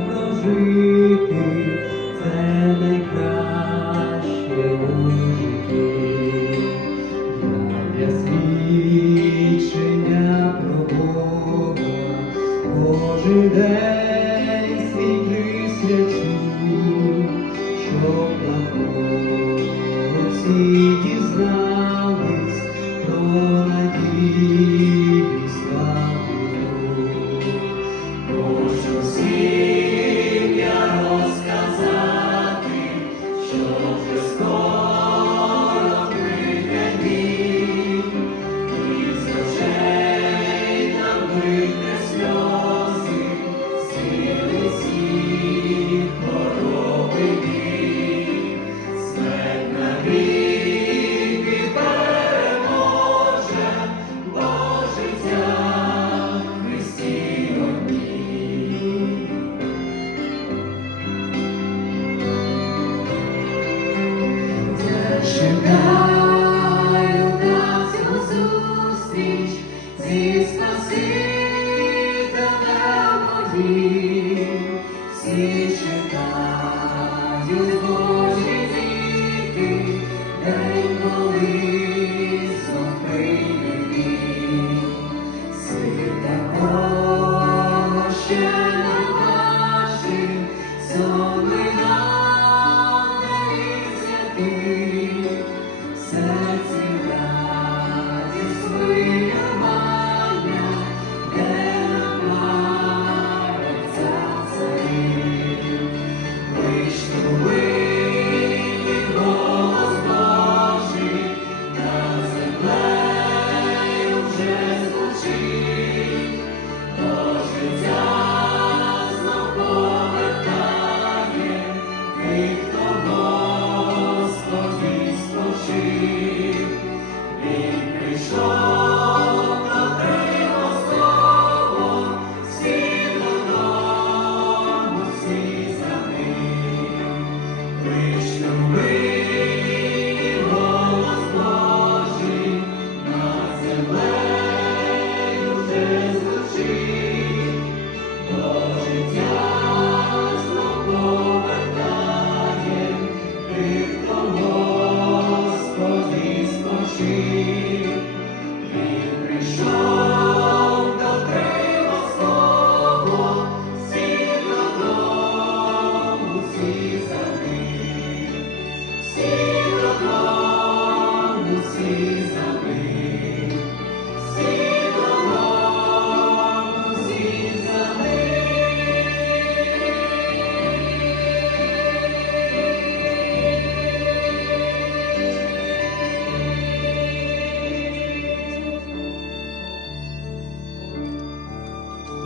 прожити, це найкраще у житті. Для свідчення про Бога кожен день свій присвячу, щоб благо. ти, всі чекають Бога.